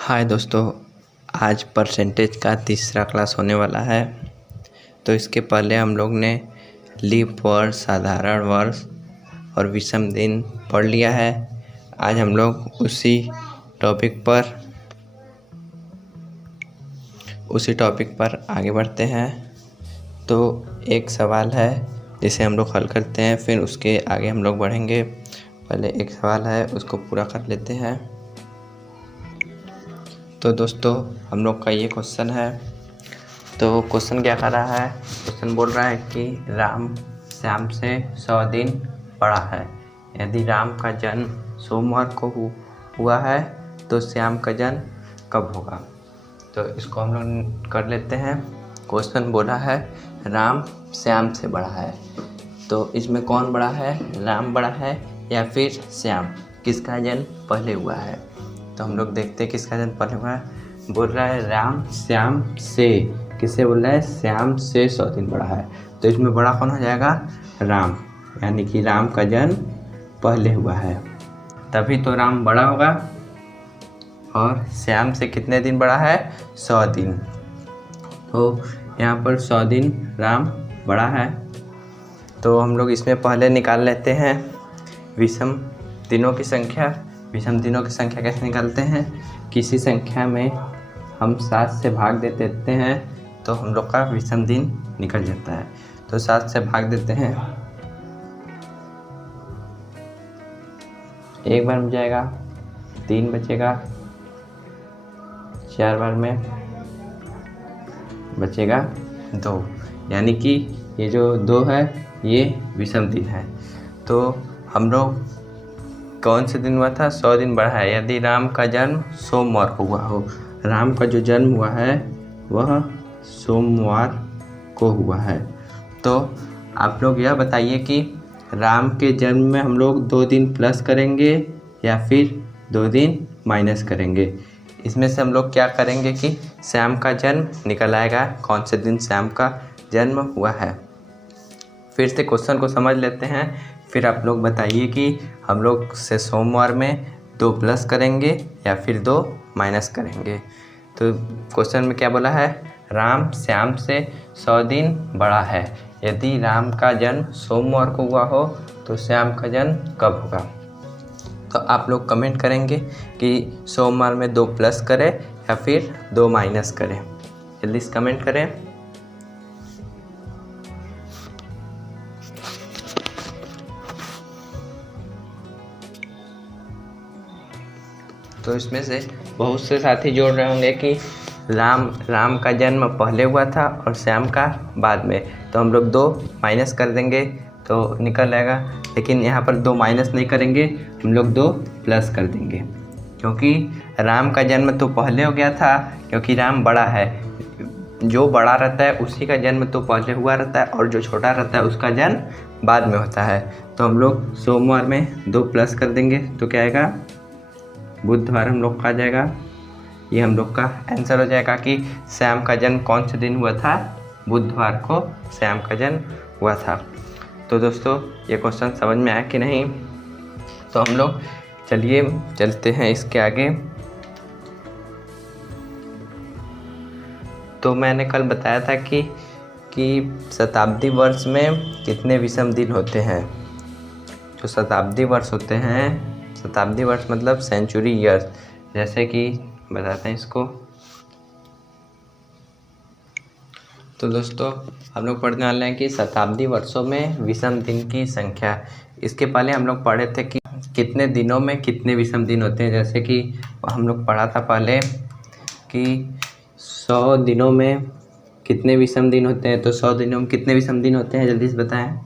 हाय दोस्तों, आज परसेंटेज का तीसरा क्लास होने वाला है। तो इसके पहले हम लोग ने लीप वर्ष, साधारण वर्ष और विषम दिन पढ़ लिया है। आज हम लोग उसी टॉपिक पर आगे बढ़ते हैं। तो एक सवाल है जिसे हम लोग हल करते हैं, फिर उसके आगे हम लोग बढ़ेंगे। पहले एक सवाल है, उसको पूरा कर लेते हैं। तो दोस्तों, हम लोग का ये क्वेश्चन है। तो क्वेश्चन क्या कर रहा है? क्वेश्चन बोल रहा है कि राम श्याम से 100 दिन बड़ा है। यदि राम का जन्म सोमवार को हुआ है तो श्याम का जन्म कब होगा? तो इसको हम लोग कर लेते हैं। क्वेश्चन बोला है राम श्याम से बड़ा है, तो इसमें कौन बड़ा है? राम बड़ा है या फिर श्याम? किसका जन्म पहले हुआ है? तो हम लोग देखते हैं किसका जन्म पहले हुआ है। बोल रहा है राम श्याम से, किससे बोल रहा है? श्याम से 100 दिन बड़ा है। तो इसमें बड़ा कौन हो जाएगा? राम, यानी कि राम का जन्म पहले हुआ है, तभी तो राम बड़ा होगा। और श्याम से कितने दिन बड़ा है? 100 दिन। तो यहाँ पर 100 दिन राम बड़ा है। तो हम लोग इसमें पहले निकाल लेते हैं विषम दिनों की संख्या। विषम दिनों की संख्या कैसे निकालते हैं? किसी संख्या में हम 7 से भाग दे देते हैं तो हम लोग का विषम दिन निकल जाता है। तो 7 से भाग देते हैं, एक बार में जाएगा, 3 बचेगा, 4 बार में बचेगा 2, यानी कि ये जो 2 है ये विषम दिन है। तो हम लोग कौन से दिन हुआ था? 100 दिन बड़ा है। यदि राम का जन्म सोमवार को हुआ हो, राम का जो जन्म हुआ है वह सोमवार को हुआ है। तो आप लोग यह बताइए कि राम के जन्म में हम लोग 2 दिन प्लस करेंगे या फिर 2 दिन माइनस करेंगे। इसमें से हम लोग क्या करेंगे कि श्याम का जन्म निकल आएगा, कौन से दिन श्याम का जन्म हुआ है। फिर से क्वेश्चन को समझ लेते हैं, फिर आप लोग बताइए कि हम लोग से सोमवार में 2 प्लस करेंगे या फिर 2 माइनस करेंगे। तो क्वेश्चन में क्या बोला है? राम श्याम से 100 दिन बड़ा है। यदि राम का जन्म सोमवार को हुआ हो तो श्याम का जन्म कब होगा? तो आप लोग कमेंट करेंगे कि सोमवार में 2 प्लस करें या फिर 2 माइनस करें। जल्दी से कमेंट करें। तो इसमें से बहुत से साथी जोड़ रहे होंगे कि राम का जन्म पहले हुआ था और श्याम का बाद में, तो हम लोग 2 माइनस कर देंगे तो निकल आएगा। लेकिन यहाँ पर 2 माइनस नहीं करेंगे, हम लोग 2 प्लस कर देंगे, क्योंकि राम का जन्म तो पहले हो गया था, क्योंकि राम बड़ा है। जो बड़ा रहता है उसी का जन्म तो पहले हुआ रहता है और जो छोटा रहता है उसका जन्म बाद में होता है। तो हम लोग सोमवार में 2 प्लस कर देंगे तो क्या आएगा? बुधवार हम लोग का आ जाएगा। ये हम लोग का आंसर हो जाएगा कि श्याम का जन्म कौन से दिन हुआ था? बुधवार को श्याम का जन्म हुआ था। तो दोस्तों, ये क्वेश्चन समझ में आया कि नहीं? तो हम लोग चलिए चलते हैं इसके आगे। तो मैंने कल बताया था कि शताब्दी वर्ष में कितने विषम दिन होते हैं। जो शताब्दी वर्ष होते हैं, शताब्दी वर्ष मतलब सेंचुरी ईयर्स, जैसे कि बताते हैं इसको। तो दोस्तों, हम लोग पढ़ने वाले हैं कि शताब्दी वर्षों में विषम दिन की संख्या। इसके पहले हम लोग पढ़े थे कि कितने दिनों में कितने विषम दिन होते हैं। जैसे कि हम लोग पढ़ा था पहले कि 100 दिनों में कितने विषम दिन होते हैं। तो 100 दिनों में कितने विषम दिन होते हैं? जल्दी से बताएं।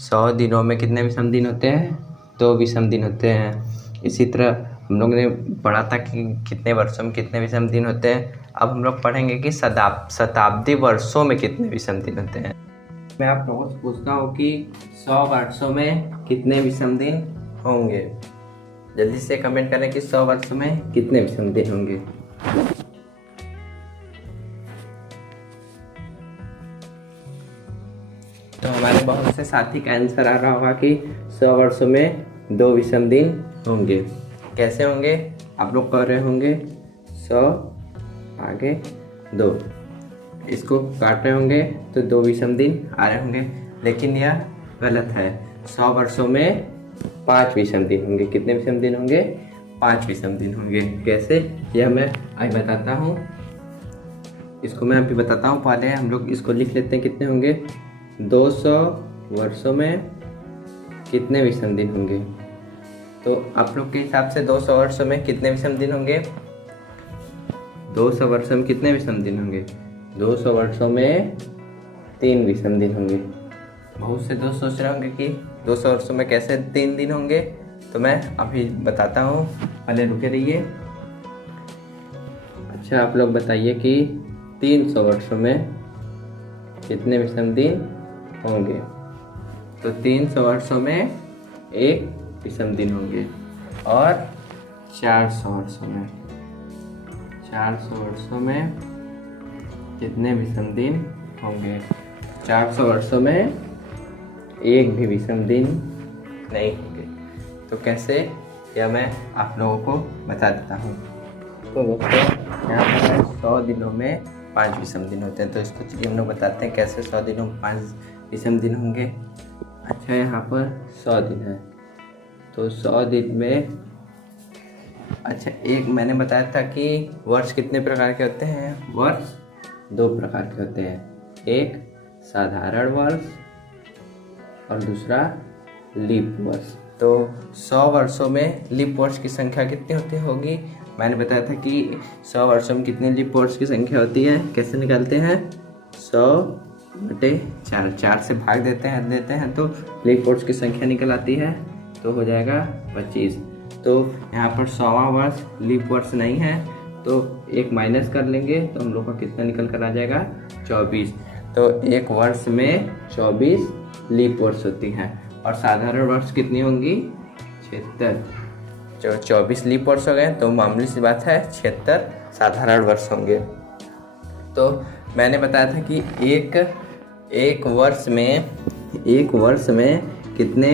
100 दिनों में कितने विषम दिन होते हैं? 2 विषम दिन होते हैं। इसी तरह हम लोग ने पढ़ा था कि कितने वर्षों में कितने विषम दिन होते हैं। अब हम लोग पढ़ेंगे कि शताब्दी वर्षों में कितने विषम दिन होते हैं। मैं आप लोगों से पूछता हूँ कि 100 वर्षों में कितने विषम दिन होंगे। जल्दी से कमेंट करें कि 100 वर्षों में कितने विषम दिन होंगे। तो हमारे बहुत से साथी का आंसर आ रहा होगा कि 100 वर्षों में 2 विषम दिन होंगे। कैसे होंगे? आप लोग कह रहे होंगे 100 आगे 2, इसको काट रहे होंगे तो 2 विषम दिन आ रहे होंगे, लेकिन यह गलत है। 100 वर्षों में 5 विषम दिन होंगे। कितने विषम दिन होंगे? 5 विषम दिन होंगे। कैसे, यह मैं आज बताता हूँ। इसको मैं अभी बताता हूँ। पहले हम लोग इसको लिख लेते हैं। कितने होंगे? 200 वर्षों में कितने विषम दिन होंगे? तो आप लोग के हिसाब से 200 वर्षों में कितने विषम दिन होंगे? 200 वर्षों में कितने विषम दिन होंगे? 200 वर्षों में 3 विषम दिन होंगे। बहुत से दोस्त सोच रहे होंगे कि 200 वर्षों में कैसे 3 दिन होंगे, तो मैं अभी बताता हूँ, पहले रुके रहिए। अच्छा, आप लोग बताइए कि 300 वर्षों में कितने विषम दिन होंगे? तो 300 वर्षों में 1 विषम दिन होंगे। और 400 वर्षों में 400 वर्षों में कितने विषम दिन होंगे? 400 वर्षों में 1 भी विषम दिन नहीं होंगे। तो कैसे, यह मैं आप लोगों को बता देता हूँ। तो दोस्तों, यहाँ पर 100 दिनों में 5 विषम दिन होते हैं। तो इसको चलिए हम लोग बताते हैं कैसे 100 दिनों में 5 विषम दिन होंगे। अच्छा, यहाँ पर 100 दिन है, तो 100 दिन में, अच्छा, एक मैंने बताया था कि वर्ष कितने प्रकार के होते हैं। वर्ष 2 प्रकार के होते हैं, एक साधारण वर्ष और दूसरा लीप वर्ष। तो 100 वर्षों में लीप वर्ष की संख्या कितनी होगी? मैंने बताया था कि 100 वर्षों में कितने लीप वर्ष की संख्या होती है। कैसे निकालते हैं? 100/4, 4 से भाग देते हैं तो लीप वर्ष की संख्या निकल आती है, तो हो जाएगा 25। तो यहाँ पर 100वां वर्ष लीप वर्ष नहीं है, तो एक माइनस कर लेंगे तो हम लोग का कितना निकल कर आ जाएगा? 24। तो एक वर्ष में 24 लीप वर्ष होती हैं। और साधारण वर्ष कितनी होंगी? 76। जो 24 लीप वर्ष हो गए तो मामूली सी बात है, 76 साधारण वर्ष होंगे। तो मैंने बताया था कि एक वर्ष में कितने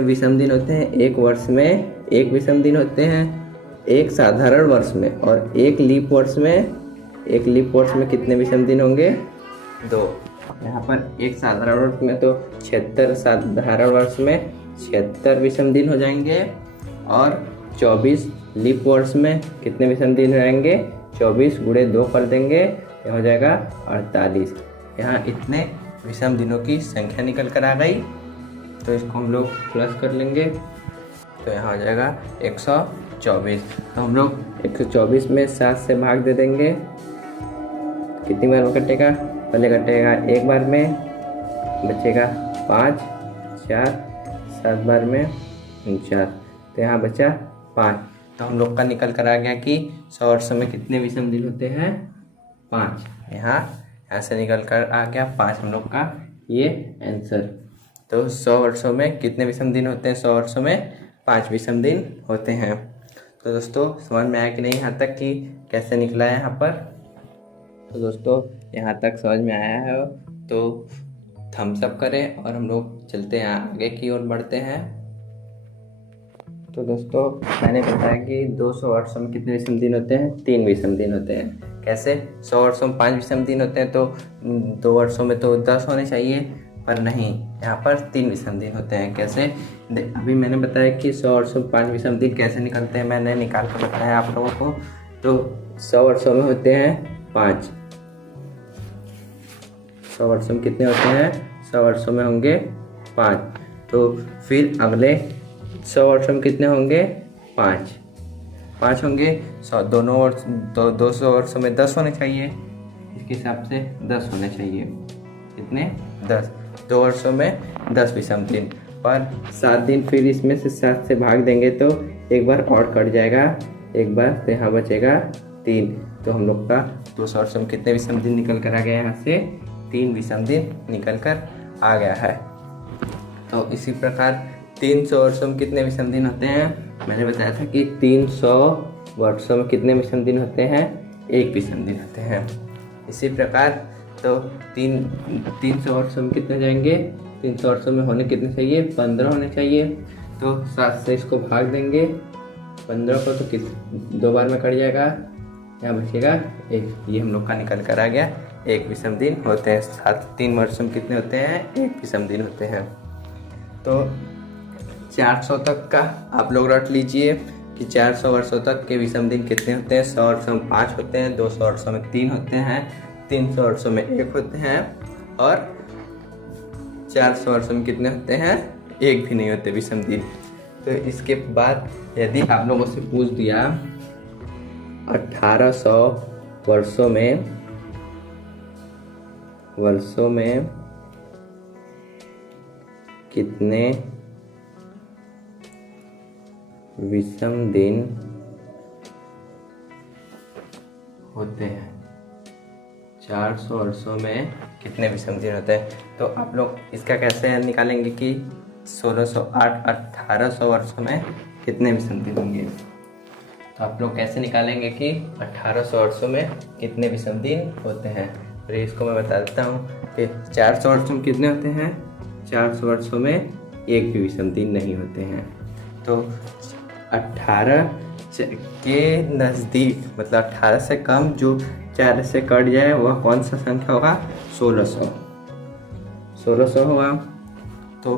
विषम दिन होते हैं? एक वर्ष में 1 विषम दिन होते हैं। एक साधारण वर्ष में और एक लीप वर्ष में कितने विषम दिन होंगे? 2। यहाँ पर एक साधारण वर्ष में तो 76 साधारण वर्ष में 76 विषम दिन हो जाएंगे, और 24 लीप वर्ष में कितने विषम दिन रहेंगे? 24 × 2 कर देंगे, यह हो जाएगा 48। यहाँ इतने विषम दिनों की संख्या निकल कर आ गई। तो इसको हम लोग प्लस कर लेंगे, तो यहाँ हो जाएगा 124। तो हम लोग 124 में 7 से भाग दे देंगे। कितनी बार में कटेगा? पहले कटेगा 1 बार में, बचेगा 5, 4, 7 बार में 4, तो यहाँ बचा 5। तो हम लोग का निकल कर आ गया कि 100 वर्षों में कितने विषम दिन होते हैं? 5। यहाँ से निकल कर आ गया 5 हम लोग का ये आंसर। तो 100 वर्षों में कितने विषम दिन होते हैं? 100 वर्षों में 5 विषम दिन होते हैं। तो दोस्तों, समझ में आया कि नहीं यहाँ तक कि कैसे निकला है यहाँ पर? तो दोस्तों, यहाँ तक समझ में आया है तो थम्स अप करें और हम लोग चलते हैं आगे की ओर बढ़ते हैं। तो दोस्तों, मैंने बताया कि 200 वर्षों में कितने विषम दिन होते हैं? 3 विषम दिन होते हैं। कैसे? 100 वर्षों में 5 विषम दिन होते हैं, तो 2 वर्षों में तो 10 होने चाहिए, पर नहीं, यहाँ पर 3 विषम दिन होते हैं। कैसे? अभी मैंने बताया कि 100 वर्षों में 5 विषम दिन कैसे निकलते हैं, मैंने निकाल कर बताया आप लोगों को। तो 100 वर्षों में होते हैं 5। 100 वर्षों में कितने होते हैं? 100 वर्षों में होंगे 5। तो फिर अगले 100 वर्षों में कितने होंगे? 5 होंगे। 200 वर्षों में 10 होने चाहिए, इसके हिसाब से 10 होने चाहिए। कितने? 10। 2 वर्षों में 10 विषम दिन, पर 7 दिन फिर इसमें से 7 से भाग देंगे तो एक बार और कट जाएगा, एक बार, तो यहाँ बचेगा 3। तो हम लोग का 200 वर्षों में कितने विषम दिन निकल कर आ गया? यहाँ से 3 विषम दिन निकल कर आ गया है। तो इसी प्रकार 300 वर्षों में कितने विषम दिन होते हैं? मैंने बताया था कि 300 वर्षों में कितने विषम दिन होते हैं? 1 विषम दिन होते हैं। इसी प्रकार तो 300 वर्षों में कितने जाएंगे? 300 वर्षों में होने कितने चाहिए? 15 होने चाहिए। तो 7 से इसको भाग देंगे, 15 को तो 2 बार में कट जाएगा, क्या बचेगा? एक। ये हम लोग का निकल कर आ गया। एक विषम दिन होते हैं 3 वर्षों में कितने होते हैं? एक विषम दिन होते हैं। तो 400 तक का आप लोग रट लीजिए कि 400 वर्षों तक के विषम दिन कितने होते हैं? 100 वर्षों में 5 होते हैं, 200 वर्षों में 3 होते हैं, 300 वर्षों में 1 होते हैं और 400 वर्षों में कितने होते हैं? एक भी नहीं होते विषम दिन। तो इसके बाद यदि आप लोगों से पूछ दिया 1800 वर्षों में कितने विषम दिन होते हैं? 400 वर्षों में कितने विषम दिन होते हैं? तो आप लोग इसका कैसे निकालेंगे कि 1608 1800 वर्षों में कितने विषम दिन होंगे? तो आप लोग कैसे निकालेंगे कि 1800 वर्षों में कितने विषम दिन होते हैं? तो इसको मैं बता देता हूँ कि 400 वर्षों में कितने होते हैं? 400 वर्षों में एक भी विषम दिन नहीं होते हैं। तो 18 के नज़दीक मतलब 18 से कम जो 4 से कट जाए वह कौन सा संख्या होगा? 1600 होगा। तो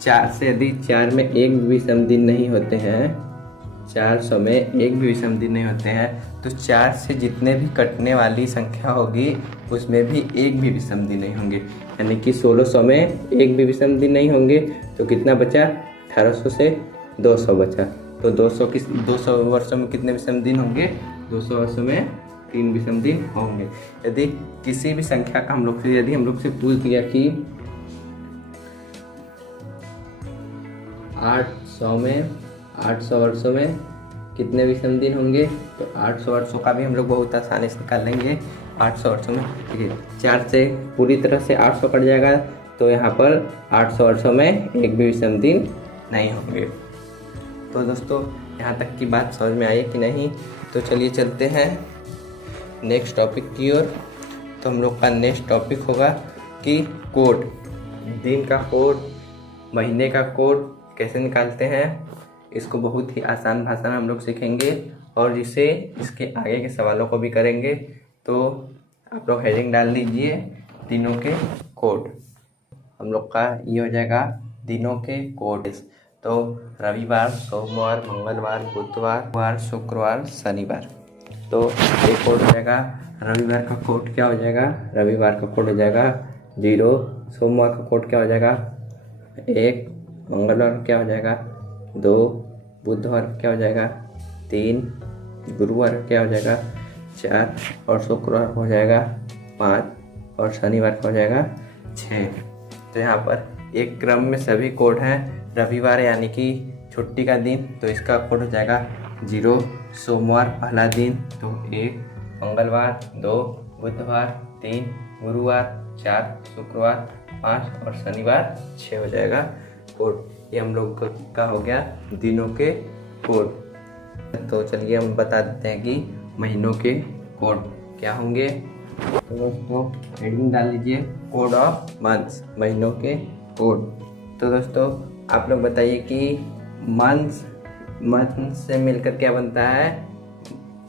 4 से यदि 4 में एक भी विषम दिन नहीं होते हैं, 400 में एक भी विषम दिन नहीं होते हैं, तो 4 से जितने भी कटने वाली संख्या होगी उसमें भी एक भी विषम दिन नहीं होंगे। यानी कि 1600 में एक भी विषम दिन नहीं होंगे तो कितना बचा? 1800 से 200 बचा। तो 200 वर्षों में कितने विषम दिन होंगे? 200 वर्षों में 3 विषम दिन होंगे। यदि किसी भी संख्या का हम लोग से पूछ दिया कि 800 वर्षों में कितने विषम दिन होंगे, तो 800 वर्षों का भी हम लोग बहुत आसानी से निकाल लेंगे। 800 वर्षों में देखिए 4 से पूरी तरह से 800 कट जाएगा, तो यहाँ पर 800 वर्षों में एक भी विषम दिन नहीं होंगे। तो दोस्तों यहाँ तक की बात समझ में आई कि नहीं? तो चलिए चलते हैं नेक्स्ट टॉपिक की ओर। तो हम लोग का नेक्स्ट टॉपिक होगा कि कोड, दिन का कोड, महीने का कोड कैसे निकालते हैं। इसको बहुत ही आसान भाषा में हम लोग सीखेंगे और जिसे इसके आगे के सवालों को भी करेंगे। तो आप लोग हेडिंग डाल दीजिए दिनों के कोड। हम लोग का ये हो जाएगा दिनों के कोड। तो रविवार, सोमवार, मंगलवार, बुधवार, शुक्रवार, शनिवार। तो ये कोड हो जाएगा। रविवार का कोड क्या हो जाएगा? रविवार का कोड हो जाएगा 0। सोमवार का कोड क्या हो जाएगा? 1। मंगलवार क्या हो जाएगा? 2। बुधवार क्या हो जाएगा? 3। गुरुवार क्या हो जाएगा? 4 और शुक्रवार हो जाएगा 5 और शनिवार का हो जाएगा 6। तो यहाँ पर एक क्रम में सभी कोड हैं। रविवार यानी कि छुट्टी का दिन, तो इसका कोड हो जाएगा 0। सोमवार पहला दिन तो 1, मंगलवार 2, बुधवार 3, गुरुवार 4, शुक्रवार 5 और शनिवार 6 हो जाएगा कोड। ये हम लोग का हो गया दिनों के कोड। तो चलिए हम बता देते हैं कि महीनों के कोड क्या होंगे। तो दोस्तों हेडिंग डाल लीजिए कोड ऑफ मंथ्स, महीनों के कोड। तो दोस्तों आप लोग बताइए कि मंथ से मिलकर क्या बनता है?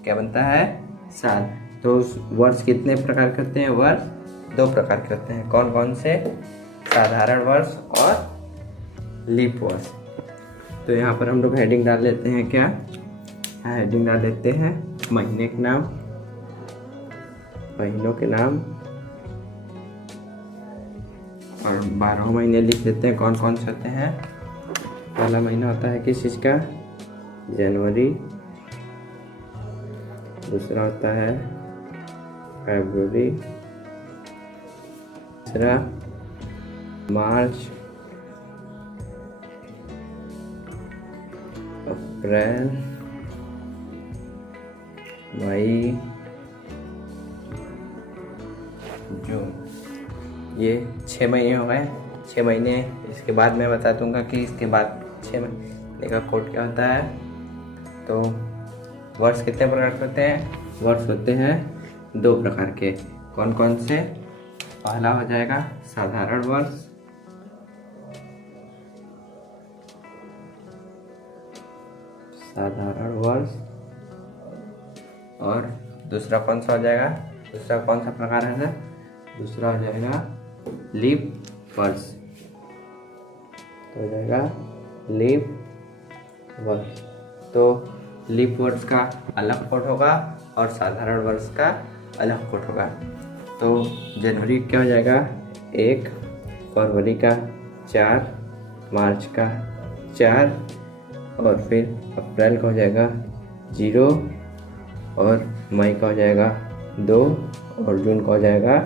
क्या बनता है? साल। तो वर्ष कितने प्रकार के होते हैं? वर्ष 2 प्रकार के होते हैं। कौन कौन से? साधारण वर्ष और लीप वर्ष। तो यहाँ पर हम लोग हेडिंग डाल लेते हैं क्या? हेडिंग डाल लेते हैं महीने के नाम, महीनों के नाम और 12 महीने लिख देते हैं कौन कौन से होते हैं। पहला महीना होता है किस चीज़ का? जनवरी। दूसरा होता है फरवरी। तीसरा मार्च, अप्रैल, मई, जून। ये 6 महीने हो गए। 6 महीने। इसके बाद मैं बता दूंगा कि इसके बाद 6 महीने का कोड क्या होता है। तो वर्ष कितने प्रकार के होते हैं? वर्ष होते हैं 2 प्रकार के। कौन कौन से? पहला हो जाएगा साधारण वर्ष, साधारण वर्ष। और दूसरा कौन सा हो जाएगा, दूसरा कौन सा प्रकार है, दूसरा हो जाएगा लीप वर्ष। तो हो जाएगा लीप वर्ष। तो लीप वर्ष का अलग कोड होगा और साधारण वर्ष का अलग कोड होगा। तो जनवरी क्या हो जाएगा 1, फरवरी का 4, मार्च का 4 और फिर अप्रैल का हो जाएगा 0 और मई का हो जाएगा 2 और जून का हो जाएगा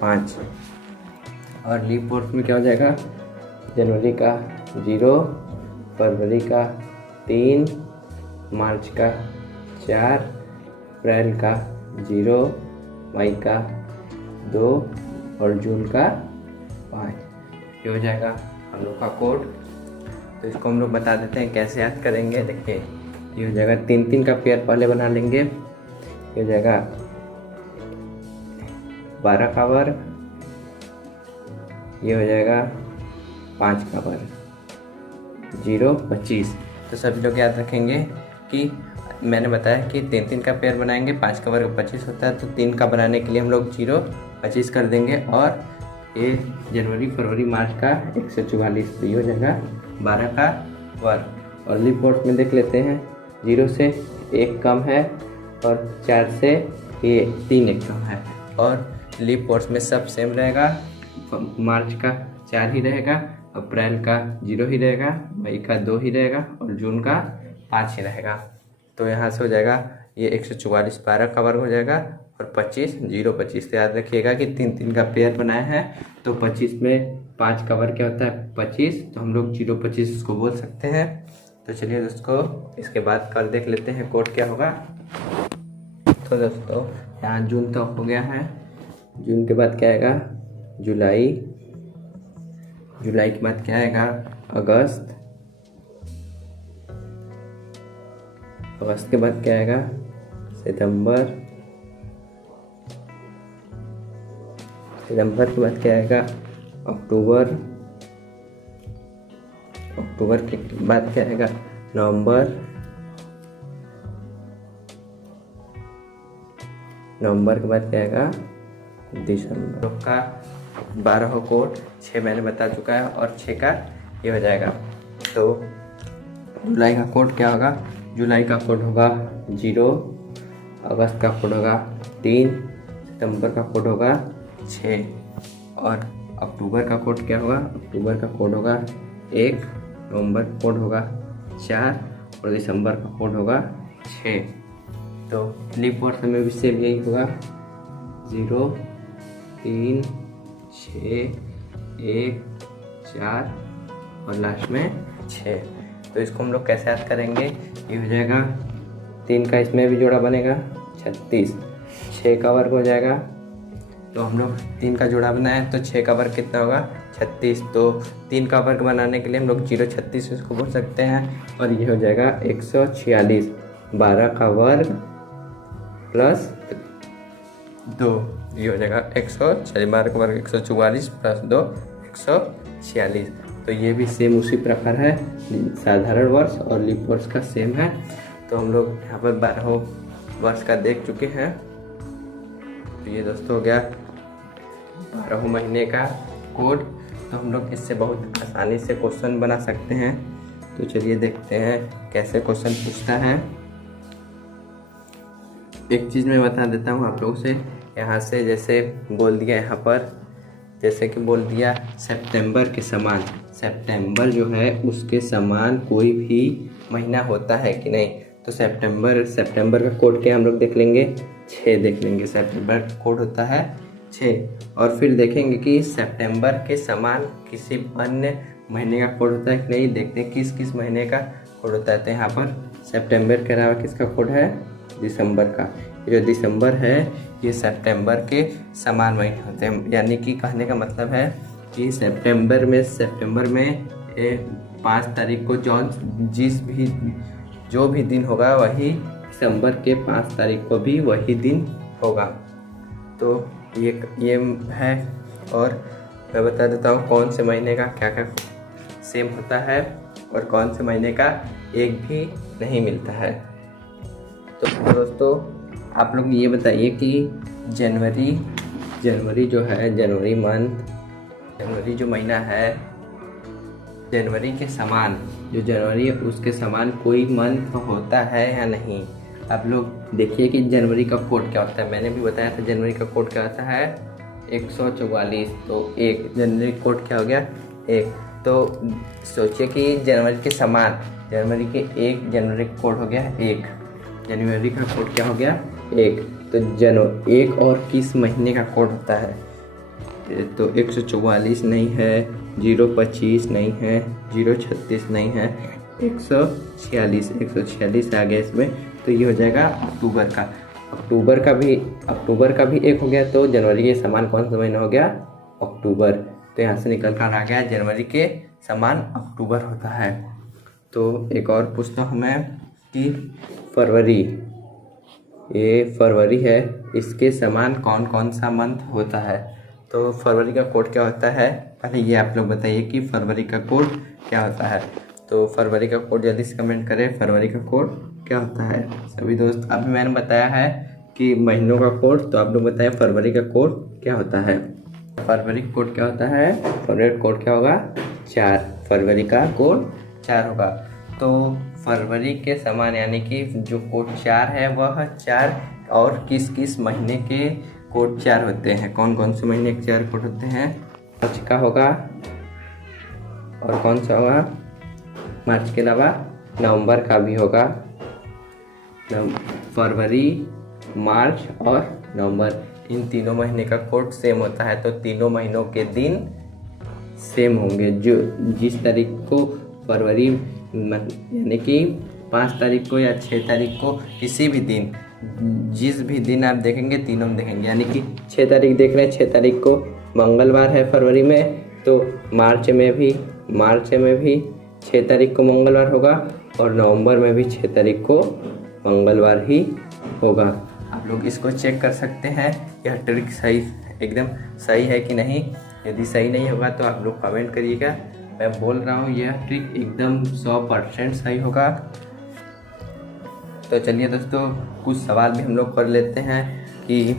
5। और लीप वर्ष में क्या हो जाएगा, जनवरी का 0, फरवरी का 3, मार्च का 4, अप्रैल का 0, मई का 2 और जून का 5। ये हो जाएगा हम लोग का कोड। तो इसको हम लोग बता देते हैं कैसे याद करेंगे। देखिए ये हो जाएगा 3-3 का पेयर पहले बना लेंगे। ये हो जाएगा 12 का वर्ग, ये हो जाएगा 5 का वर्ग, 0, 25। तो सभी लोग याद रखेंगे कि मैंने बताया कि 3-3 का पेयर बनाएंगे, 5 का वर्ग 25 होता है। तो 3 का बनाने के लिए हम लोग 0, 25 कर देंगे और ये जनवरी, फरवरी, मार्च का 144। तो ये हो जाएगा 12 का वर्ग। और लीप वर्ष में देख लेते हैं, 0 से 1 कम है और 4 से ये 3 एक कम है। और लीप वर्ष में सब सेम रहेगा, मार्च का 4 ही रहेगा, अप्रैल का 0 ही रहेगा, मई का 2 ही रहेगा और जून का 5 ही रहेगा। तो यहाँ से हो जाएगा ये 144 12 का वर्ग हो जाएगा और 25 0 25। तो याद रखिएगा कि 3-3 का पेयर बनाया है तो 25 में 5 का वर्ग क्या होता है 25। तो हम लोग 0 25 इसको बोल सकते हैं। तो चलिए दोस्तों इसके बाद कल देख लेते हैं कोड क्या होगा। तो दोस्तों यहाँ जून तक हो गया है। जून के बाद क्या आएगा जुलाई, जुलाई के बाद क्या आएगा अगस्त, अगस्त के बाद क्या आएगा सितंबर, सितंबर के बाद क्या आएगा अक्टूबर, अक्टूबर के बाद क्या आएगा नवंबर, नवंबर के बाद क्या आएगा दिसंबर। का 12 कोड 6 मैंने बता चुका है और 6 का ये हो जाएगा। तो जुलाई का कोड क्या होगा, जुलाई का कोड होगा 0, अगस्त का कोड होगा 3, सितंबर का कोड होगा 6 और अक्टूबर का कोड क्या होगा, अक्टूबर का कोड होगा 1, नवंबर का कोड होगा 4 और दिसंबर का कोड होगा 6। तो लीप वर्ष में भी सेम यही होगा 0, 3, 6, 1, 4 और लास्ट में 6। तो इसको हम लोग कैसे याद करेंगे, ये हो जाएगा 3 का इसमें भी जोड़ा बनेगा 36, 6 का वर्ग हो जाएगा। तो हम लोग 3 का जोड़ा बनाए तो 6 का वर्ग कितना होगा 36। तो 3 का वर्ग बनाने के लिए हम लोग 0 36 इसको बोल सकते हैं और ये हो जाएगा 146, 12 का वर्ग प्लस 2, ये हो जाएगा 146, 12 का वर्ग 144 प्लस 2 146। तो ये भी सेम उसी प्रकार है, साधारण वर्ष और लीप वर्ष का सेम है। तो हम लोग यहाँ पर 12 वर्ष का देख चुके हैं। तो ये दोस्तों हो गया 12 महीने का कोड। तो हम लोग इससे बहुत आसानी से क्वेश्चन बना सकते हैं। तो चलिए देखते हैं कैसे क्वेश्चन पूछता है। एक चीज़ मैं बता देता हूँ आप लोगों से, यहाँ से जैसे बोल दिया यहाँ पर, जैसे कि बोल दिया सितंबर के समान, सितंबर जो है उसके समान कोई भी महीना होता है कि नहीं। तो सितंबर, सितंबर का कोड क्या हम लोग देख लेंगे 6 देख लेंगे। सितंबर का कोड होता है 6 और फिर देखेंगे कि सितंबर के समान किसी अन्य महीने का कोड होता है कि नहीं। देखते हैं किस किस महीने का कोड होता है। तो यहाँ पर सितंबर के अलावा किसका कोड है दिसंबर का। जो दिसंबर है ये सितंबर के समान महीने होते हैं। यानी कि कहने का मतलब है कि सितंबर में 5 तारीख को जो भी दिन होगा वही दिसंबर के 5 तारीख को भी वही दिन होगा। तो ये है। और मैं बता देता हूँ कौन से महीने का क्या क्या सेम होता है और कौन से महीने का एक भी नहीं मिलता है। तो दोस्तों आप लोग ये बताइए कि जनवरी जो है, जनवरी जो महीना है, जनवरी के समान जो जनवरी है उसके समान कोई मंथ होता है या नहीं। आप लोग देखिए कि जनवरी का कोड क्या होता है। मैंने भी बताया था जनवरी का कोड क्या होता है 144। तो एक जनवरी कोड क्या हो गया 1। तो सोचिए कि जनवरी के समान जनवरी के 1 जनवरी कोड हो गया 1। जनवरी का कोड क्या हो गया 1। तो 1 और किस महीने का कोड होता है? तो 144 नहीं है, 025 नहीं है, 036 नहीं है, 146 आ गया इसमें। तो ये हो जाएगा अक्टूबर का। अक्टूबर का भी 1 हो गया। तो जनवरी के समान कौन सा महीना हो गया? अक्टूबर। तो यहाँ से निकल कर आ गया जनवरी के समान अक्टूबर होता है। तो एक और पूछता हूँ मैं कि फरवरी, ये फरवरी है, इसके समान कौन कौन सा मंथ होता है? तो फरवरी का कोड क्या होता है? पहले ये आप लोग बताइए कि फरवरी का कोड क्या होता है। तो फरवरी का कोड जल्दी से कमेंट करें, फरवरी का कोड क्या होता है सभी दोस्त। अभी मैंने बताया है कि महीनों का कोड, तो आप लोग बताएं फरवरी का कोड क्या होता है। फरवरी का कोड क्या होता है? फरवरी का कोड क्या होगा? 4। फरवरी का कोड 4 होगा। तो फरवरी के समान यानी कि जो कोड 4 है वह 4 और किस किस महीने के कोड 4 होते हैं? कौन कौन से महीने के 4 कोड होते हैं? मार्च का होगा, और कौन सा होगा? मार्च के अलावा नवंबर का भी होगा। फरवरी, मार्च और नवंबर, इन तीनों महीने का कोड सेम होता है। तो तीनों महीनों के दिन सेम होंगे। जो जिस तारीख को फरवरी यानी कि 5 तारीख को या 6 तारीख को, किसी भी दिन, जिस भी दिन आप देखेंगे तीनों में देखेंगे। यानी कि 6 तारीख देख रहे हैं, 6 तारीख को मंगलवार है फरवरी में, तो मार्च में भी 6 तारीख को मंगलवार होगा, और नवंबर में भी 6 तारीख को मंगलवार ही होगा। आप लोग इसको चेक कर सकते हैं यह ट्रिक सही एकदम सही है कि नहीं। यदि सही नहीं होगा तो आप लोग कमेंट करिएगा। मैं बोल रहा हूँ यह ट्रिक एकदम 100% सही होगा। तो चलिए दोस्तों कुछ सवाल भी हम लोग कर लेते हैं कि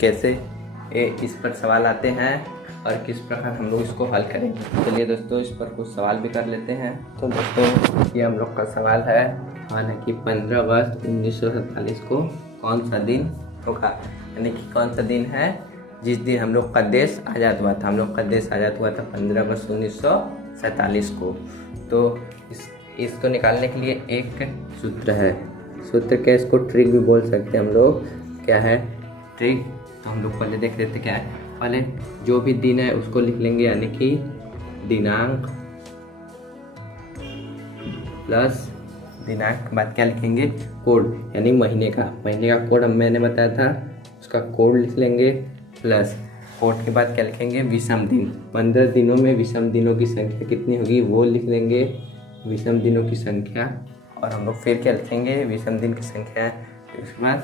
कैसे इस पर सवाल आते हैं और किस प्रकार हम लोग इसको हल करेंगे। चलिए दोस्तों इस पर कुछ सवाल भी कर लेते हैं। तो दोस्तों ये हम लोग का सवाल है, हालांकि 15 अगस्त 1947 को कौन सा दिन होगा? यानी कि कौन सा दिन है जिस दिन हम लोग का देश आज़ाद हुआ था? हम लोग का देश आज़ाद हुआ था 15 अगस्त 1947 को। तो इसको निकालने के लिए एक सूत्र है। सूत्र क्या, इसको ट्रिक भी बोल सकते हैं हम लोग। क्या है ट्रिक? तो हम लोग पहले देख लेते क्या है। पहले जो भी दिन है उसको लिख लेंगे, यानी कि दिनांक प्लस दिनांक के बाद क्या लिखेंगे? कोड, यानी महीने का कोड मैंने बताया था, उसका कोड लिख लेंगे, प्लस कोड के बाद क्या लिखेंगे? विषम दिन। 15 दिनों में विषम दिनों की संख्या कितनी होगी वो लिख लेंगे, विषम दिनों की संख्या। और हम लोग फिर क्या लिखेंगे? विषम दिन की संख्या। उसके बाद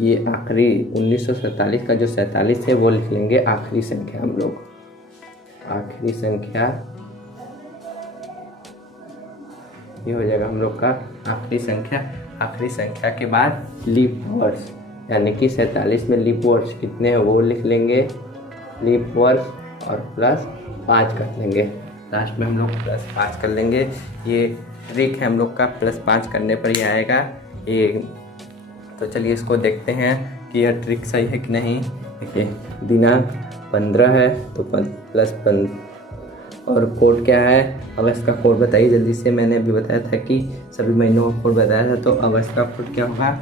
ये आखिरी 1947 का जो 47 है वो लिख लेंगे आखिरी संख्या। हम लोग आखिरी संख्या ये हो जाएगा हम लोग का आखिरी संख्या। आखिरी संख्या के बाद लीप वर्ष, यानी कि 47 में लीप वर्ष कितने हैं वो लिख लेंगे, लीप वर्ष, और प्लस 5 कर लेंगे। लास्ट में हम लोग प्लस 5 कर लेंगे। ये ट्रिक है हम लोग का, प्लस 5 करने पर ही आएगा ये। तो चलिए इसको देखते हैं कि यह ट्रिक सही है कि नहीं। देखिए दिनांक 15 है तो प्लस 15, और कोड क्या है? अगस्त का कोड बताइए जल्दी से। मैंने अभी बताया था कि सभी महीनों का कोड बताया था, तो अगस्त का कोड क्या होगा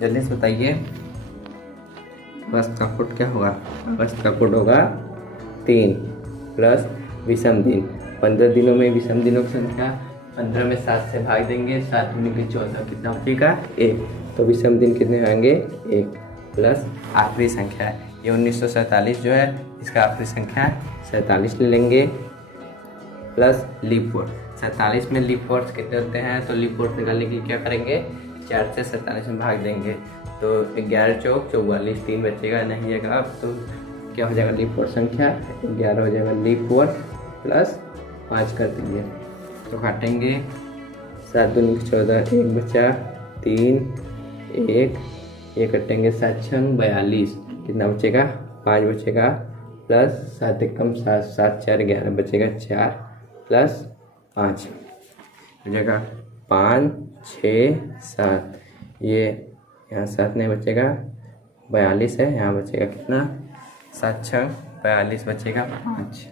जल्दी से बताइए। अगस्त का कोड क्या होगा? अगस्त का कोड होगा 3 प्लस विषम दिन। 15 दिनों में विषम दिनों की संख्या 15 में 7 से भाग देंगे, 7 दूनी के 14, कितना बचेगा? 1। तो विषम दिन कितने आएंगे? 1 प्लस आखिरी संख्या है ये 1947 जो है, इसका आखिरी संख्या 47 ले लेंगे, प्लस लीप वर्ष। 47 में लीप वर्ष कितने होते हैं? तो लीप वर्ष निकालने के लिए क्या करेंगे? 4 से 47 में भाग देंगे, तो 11 चौक 44, 3 बचेगा नहीं जाएगा। अब तो क्या हो जाएगा? लीप वर्ष संख्या 11 हो जाएगा, लीप वर्ष प्लस 5 कर देंगे, तो काटेंगे 7 दूनी 14, 1 बचा, 3 1 ये कटेंगे 7 छंग 42, कितना बचेगा 5 बचेगा, प्लस 7 एकम 7 7 4 11 बचेगा 4 प्लस 5 बचेगा 5 6 7, ये यहाँ 7 नहीं बचेगा 42 है, यहाँ बचेगा कितना 7 छंग 42 बचेगा 5,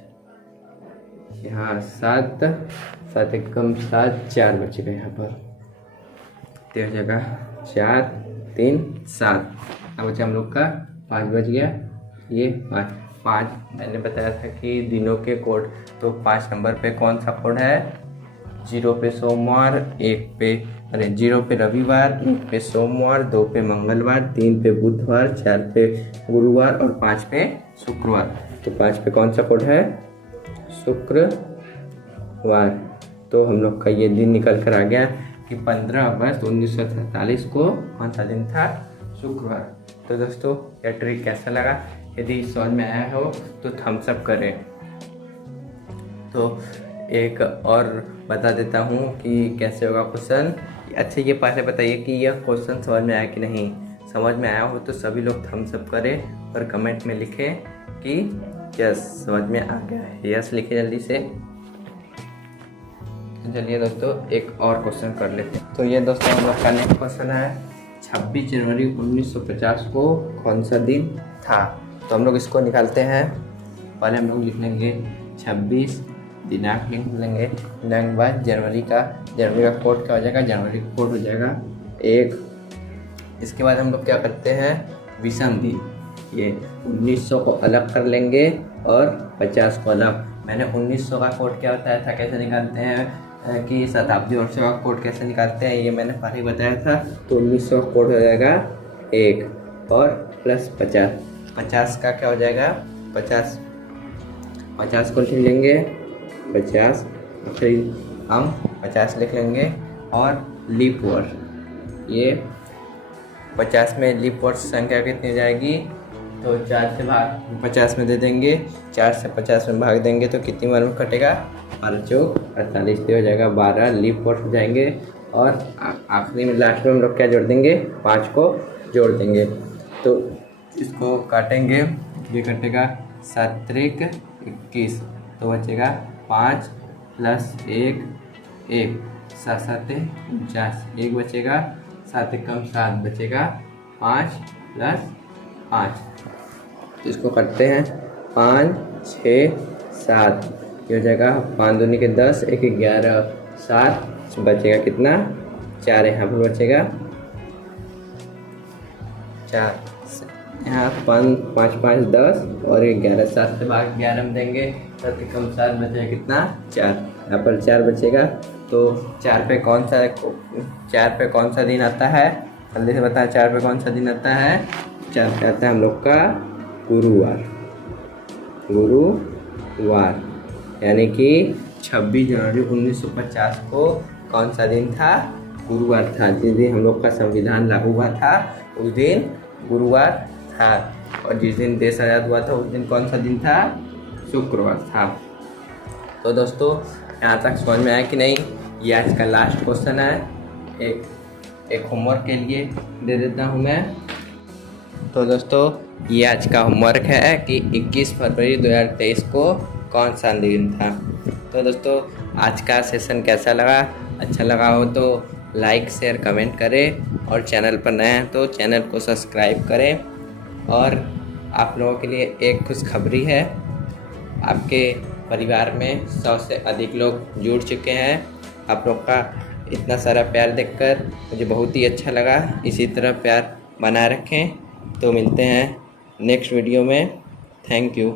यहाँ 7 7 एकम 7 4 बचेगा यहाँ पर, तो हो जाएगा 4 3 7, अब बचा हम लोग का 5 बच गया, ये 5 मैंने बताया था कि दिनों के कोड, तो 5 नंबर पे कौन सा कोड है, 0 पे सोमवार, 0 पे रविवार, 1 पे सोमवार, 2 पे मंगलवार, 3 पे बुधवार, 4 पे गुरुवार और 5 पे शुक्रवार। तो 5 पे कौन सा कोड है, शुक्रवार। तो हम लोग का ये दिन निकल कर आ गया कि 15 अगस्त 1947 को कौन सा दिन था, शुक्रवार। तो दोस्तों यह ट्रिक कैसा लगा, यदि समझ में आया हो तो थम्स अप करें। तो एक और बता देता हूँ कि कैसे होगा क्वेश्चन। अच्छा ये पहले बताइए कि यह क्वेश्चन समझ में आया कि नहीं। समझ में आया हो तो सभी लोग थम्स अप करें और कमेंट में लिखें कि यस समझ में आ गया है, यस लिखे जल्दी से। तो चलिए दोस्तों एक और क्वेश्चन कर लेते हैं। तो ये दोस्तों हम लोग का नेक्स्ट क्वेश्चन है, 26 जनवरी 1950 को कौन सा दिन था। तो हम लोग इसको निकालते हैं। पहले हम लोग लिख लेंगे 26, दिनांक लिख लेंगे, दिनांक के बाद जनवरी का कोड क्या हो जाएगा, जनवरी का कोड हो जाएगा 1। इसके बाद हम लोग क्या करते हैं, विषम दिन, ये 1900 को अलग कर लेंगे और 50 को अलग। मैंने 1900 का कोड क्या बताया था, कैसे निकालते हैं कि शताब्दी वर्षों का कोड कैसे निकालते हैं, ये मैंने पहले ही बताया था। तो 1900 का कोड हो जाएगा 1 और प्लस 50 का क्या हो जाएगा 50 को लिख लेंगे 50, फिर हम 50 लिख लेंगे और लीप वर्ष, ये 50 में लीप वर्ष संख्या कितनी जाएगी, तो 4 से भाग 50 में दे देंगे, 4 से 50 में भाग देंगे तो कितनी बार में कटेगा, 12 चौक 48, हो जाएगा 12 लीप वर्ष हो जाएंगे। और आखिरी में लास्ट में हम लोग क्या जोड़ देंगे, 5 को जोड़ देंगे। तो इसको काटेंगे, ये कटेगा 7 त्रिक 21, तो बचेगा 5 प्लस 1 1 7 7 49, 1 बचेगा, 7 एकम 7 बचेगा, 5 प्लस 5, तो इसको करते हैं 5 6 7, ये हो जाएगा 5 दूनी के 10 1 11 7 बचेगा कितना 4, यहाँ पर बचेगा 4, यहाँ 5 5 5 10 और 11, 7 से भाग 11 में देंगे, 7 एकम 7 बचेगा कितना 4, यहाँ पर 4 बचेगा। तो 4 पे कौन सा दिन आता है, जल्दी से बताएं 4 पे कौन सा दिन आता है, 4 पे आता है हम लोग का गुरुवार, यानी कि 26 जनवरी 1950 को कौन सा दिन था, गुरुवार था। जिस दिन हम लोग का संविधान लागू हुआ था उस दिन गुरुवार था, और जिस दिन देश आज़ाद हुआ था उस दिन कौन सा दिन था, शुक्रवार था। तो दोस्तों यहाँ तक समझ में आया कि नहीं, ये आज का लास्ट क्वेश्चन है, एक होमवर्क के लिए दे देता हूँ मैं। तो दोस्तों ये आज का होमवर्क है कि 21 फरवरी 2023 को कौन सा दिन था। तो दोस्तों आज का सेशन कैसा लगा, अच्छा लगा हो तो लाइक शेयर कमेंट करें, और चैनल पर नए हैं तो चैनल को सब्सक्राइब करें। और आप लोगों के लिए एक खुशखबरी है, आपके परिवार में 100 से अधिक लोग जुड़ चुके हैं। आप लोग का इतना सारा प्यार देखकर मुझे बहुत ही अच्छा लगा, इसी तरह प्यार बनाए रखें। तो मिलते हैं नेक्स्ट वीडियो में, थैंक यू।